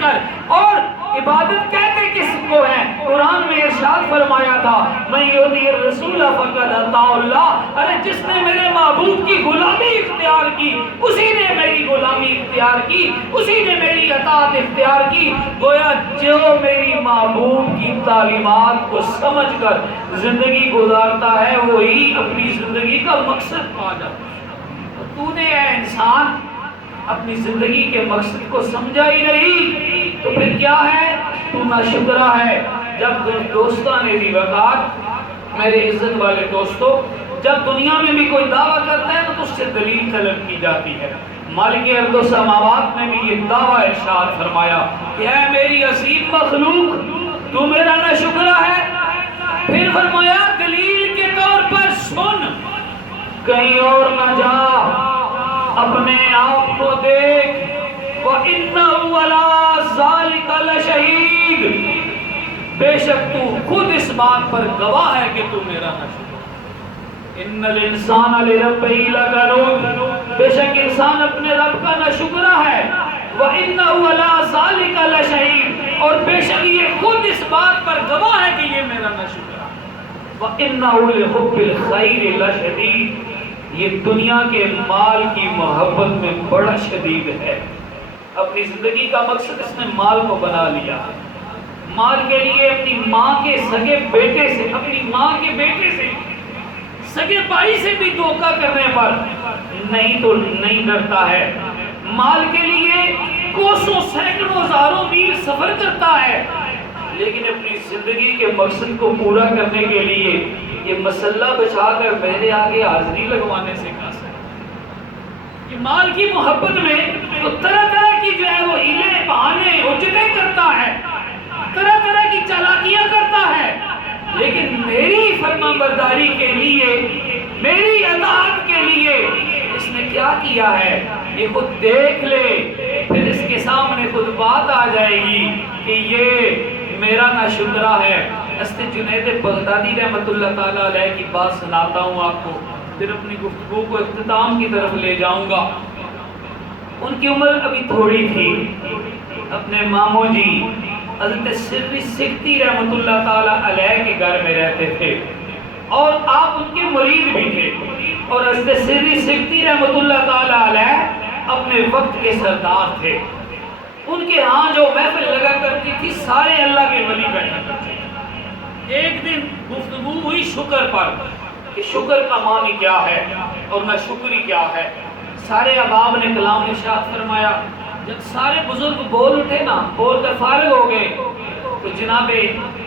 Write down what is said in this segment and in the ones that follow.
کر. اور عبادت کہتے کس کو ہے؟ قرآن میں ارشاد فرمایا تھا من یطیع الرسول فقد اطاع اللہ. ارے جس نے میرے معبود کی غلامی اختیار کی اسی نے میری غلامی اختیار کی, اسی نے میری اطاعت اختیار کی. گویا جو میری معبود کی تعلیمات کو سمجھ کر زندگی گزارتا ہے وہی اپنی زندگی کا مقصد پا جاتا ہے. تو نے اے انسان اپنی زندگی کے مقصد کو سمجھا ہی نہیں تو پھر کیا ہے؟ تو ناشکرا ہے. جب دوستان میری وقات میرے عزت والے دوستو, جب دنیا میں بھی کوئی دعویٰ کرتا ہے تو اس سے دلیل طلب کی جاتی ہے. مالک ارض و سماوات نے بھی یہ دعویٰ ارشاد فرمایا کہ اے میری عظیم مخلوق تو میرا ناشکرا ہے. پھر فرمایا دلیل کے طور پر سن, کہیں اور نہ جا, اپنے آپ کو دیکھ. وَإِنَّهُ عَلَىٰ ذَلِكَ لَشَهِيدٌ, بے شک تو خود اس بات پر گواہ ہے کہ تو میرا ناشکرا. ان الانسان لربہ لکنود, بے شک انسان اپنے رب کا ناشکرا ہے. وَإِنَّهُ عَلَىٰ ذَلِكَ لَشَهِيدٌ, اور بے شک یہ خود اس بات پر گواہ ہے کہ یہ میرا ناشکرا. وَإِنَّهُ لِحُبِّ الْخَيْرِ لَشَدِيدٌ, یہ دنیا کے مال کی محبت میں بڑا شدید ہے. اپنی زندگی کا مقصد اس نے مال کو بنا لیا. مال کے لیے اپنی ماں کے سگے بیٹے سے, اپنی ماں کے بیٹے سے, سگے بھائی سے بھی دھوکہ کرنے پر نہیں تو نہیں ڈرتا ہے. مال کے لیے کوسوں سینکڑوں ہزاروں میل سفر کرتا ہے, لیکن اپنی زندگی کے مقصد کو پورا کرنے کے لیے یہ مسلح بچھا کر میرے آگے حاضری لگوانے سے کہا سکتا. یہ مال کی محبت میں تو طرح طرح کی جو ہے وہ ہیلے بہانے حجتیں کرتا ہے, طرح طرح کی چالاکیاں کرتا ہے, لیکن میری فرما برداری کے لیے, میری اطاعت کے لیے اس نے کیا کیا ہے یہ خود دیکھ لے. پھر اس کے سامنے خود بات آ جائے گی کہ یہ میرا ناشکرا ہے. حضرت جنید بغدادی رحمۃ اللہ تعالیٰ علیہ کی بات سناتا ہوں آپ کو, پھر اپنی گفتگو کو اختتام کی طرف لے جاؤں گا. ان کی عمر ابھی تھوڑی تھی. اپنے ماموں جی حضرت سری سکھتی رحمۃ اللہ تعالیٰ علیہ کے گھر میں رہتے تھے اور آپ ان کے مرید بھی تھے. اور حضرت سری سکھتی رحمۃ اللہ تعالیٰ علیہ اپنے وقت کے سردار تھے. ان کے ہاں جو محفل لگا کرتی تھی سارے اللہ کے ولی بیٹھا کرتے تھے. ایک دن گفتگو ہوئی شکر پر کہ شکر کا معنی کیا ہے اور نہ شکری کیا ہے. سارے احباب نے کلام ارشاد فرمایا. جب سارے بزرگ بول اٹھے نا, بول کر فارغ ہو گئے, تو جناب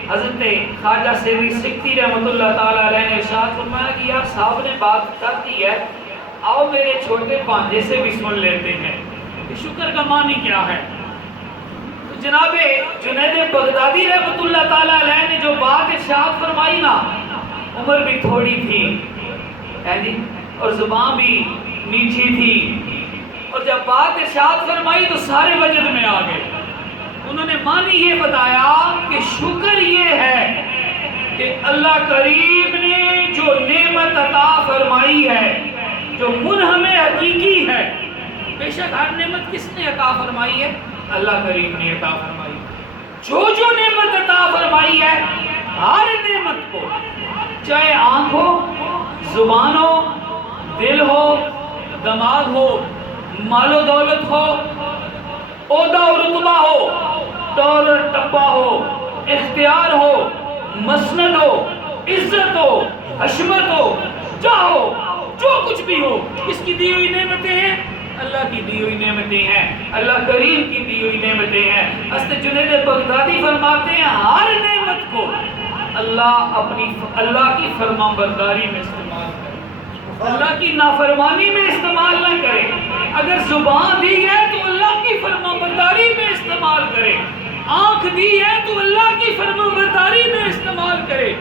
حضرت خواجہ سری سکھتی رحمۃ اللہ تعالیٰ علیہ نے ارشاد فرمایا کہ یار صاحب نے بات کر دی ہے, آؤ میرے چھوٹے بھانجے سے بھی سن لیتے ہیں کہ شکر کا معنی کیا ہے. تو جناب جنید بغدادی رحمۃ اللہ تعالیٰ علیہ نے جو بات ارشاد فرمائی نا, عمر بھی تھوڑی تھی اور زبان بھی میٹھی تھی, اور جب بات ارشاد فرمائی تو سارے وجد میں آ گئے. انہوں نے معنی یہ بتایا کہ شکر یہ ہے کہ اللہ کریم نے جو نعمت عطا فرمائی ہے, جو منہم حقیقی ہے. بے شک ہر نعمت کس نے عطا فرمائی ہے؟ اللہ کریم نے عطا فرمائی. جو نعمت عطا فرمائی ہے ہر نعمت کو, چاہے آنکھ ہو, زبان ہو, دل ہو, دماغ ہو, مال و دولت ہو, عہدہ و رتبہ ہو, طور و ٹپا ہو, اختیار ہو, مسند ہو, عزت ہو, حشمت ہو, جاہ ہو, جو کچھ بھی ہو, اس کی دی ہوئی نعمتیں ہیں, اللہ کی دی ہوئی نعمتیں ہیں, اللہ کریم کی دی ہوئی نعمتیں ہیں. حضرت جنید بغدادی فرماتے ہیں ہر نعمت کو اللہ کی فرما برداری میں استعمال کرے, اللہ کی نافرمانی میں استعمال نہ کرے. اگر زبان دی ہے تو اللہ کی فرما برداری میں استعمال کرے, آنکھ دی ہے تو اللہ کی فرما برداری میں استعمال کرے,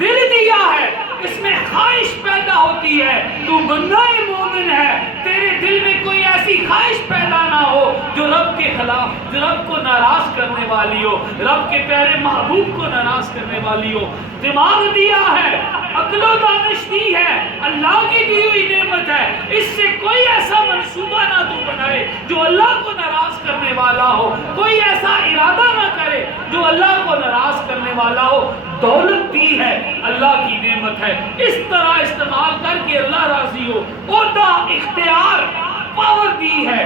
دل دیا ہے اس میں خواہش پیدا ہوتی ہے تو بندہ مومن ہے، تیرے دل میں کوئی ایسی خواہش پیدا نہ ہو جو رب کے خلاف، جو رب کو ناراض کرنے والی ہو، رب کے پیارے محبوب کو ناراض کرنے والی ہو۔ دماغ دیا ہے، عقل و دانش دی ہے، اللہ کی دی ہوئی نعمت ہے، اس سے کوئی ایسا منصوبہ نہ تو بنائے جو اللہ کو ناراض کرنے والا ہو، کوئی ایسا ارادہ نہ کرے جو اللہ کو ناراض کرنے والا ہو۔ دولت دی ہے، اللہ کی نعمت ہے، اس طرح استعمال کر کے اللہ راضی ہو۔ عہدہ، اختیار، پاور دی ہے،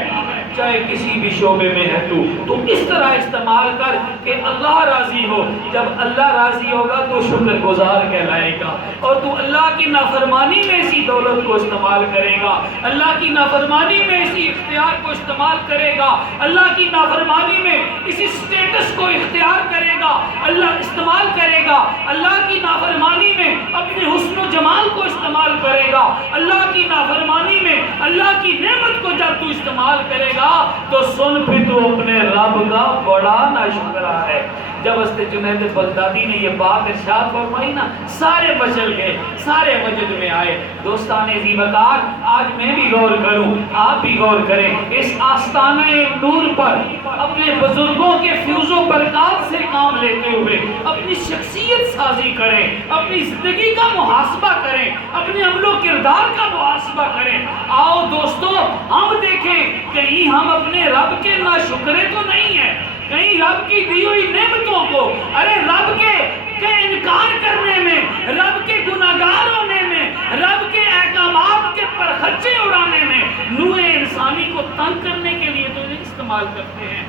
چاہے کسی بھی شعبے میں ہے تو اس طرح استعمال کر کہ اللہ راضی ہو۔ جب اللہ راضی ہوگا تو شکر گزار کہلائے گا، اور تو اللہ کی نافرمانی میں اسی دولت کو استعمال کرے گا، اللہ کی نافرمانی میں اسی اختیار کو استعمال کرے گا، اللہ کی نافرمانی میں اسی سٹیٹس کو اختیار کرے گا، اللہ استعمال کرے گا، اللہ کی نافرمانی میں اپنے حسن و جمال کو استعمال کرے گا، اللہ کی نافرمانی میں اللہ کی نعمت کو جب تو استعمال کرے گا تو سن پھر تو اپنے رب کا بڑا ناشکرا ہے۔ جب حضرت جنید بغدادی نے یہ بات ارشاد فرمائی نا، سارے مچل گئے، سارے وجد میں آئے۔ دوستان ذی وقار، آج میں بھی غور کروں، آپ بھی غور کریں، اس آستانہ نور پر اپنے بزرگوں کے فیوز و برکات سے کام لیتے ہوئے اپنی شخصیت سازی کریں، اپنی زندگی کا محاسبہ کریں، اپنے عمل و کردار کا محاسبہ کریں۔ آؤ دوستو، ہم دیکھیں کہیں ہم اپنے رب کے ناشکرے تو نہیں ہیں، کہیں رب کی دی ہوئی نعمتوں کو، ارے رب کے انکار کرنے میں، رب کے گناہگار ہونے میں، رب کے احکامات کے پرخچے اڑانے میں، نوع انسانی کو تنگ کرنے کے لیے تو استعمال کرتے ہیں۔